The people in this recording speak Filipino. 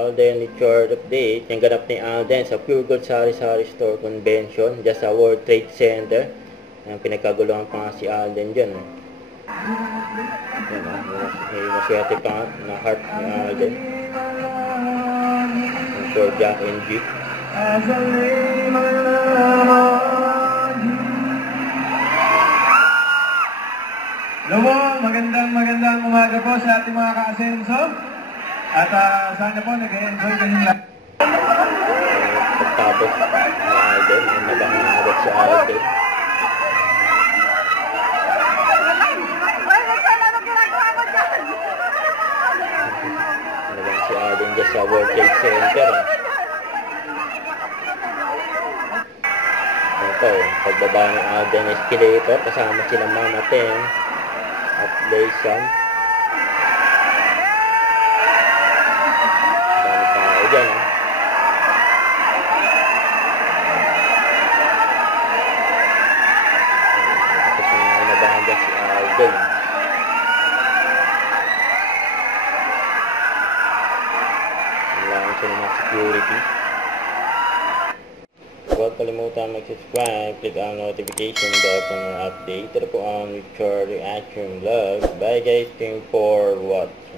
Alden Richard update. Yung ganap ni Alden sa Pure Gold Sari-Sari Store Convention dyan sa World Trade Center. Yung pinagkaguluhan pa nga si Alden dyan. Yan, may maswerte pa nga na heart ni Alden. Yung for Jack and G. Hello, magandang umaga po sa ating mga ka-asenso. At sana po nag-enjoy kayong lahat. Pagtapos ni Alden, ang nabangagad si Alden. Nabang si Alden dyan sa World Trade Center. Ito, pagbaba ni Alden escalator, kasama sila Mama Ten at Laysan. Dami tao dyan, ha? Tapos may inabahan dyan si Alden. Kailangan siya ng mga security. Huwag kalimutan mag-subscribe, click ang notification bell para update. Ito po ang Richard Reaction Vlog. Bye guys, thank you for watching.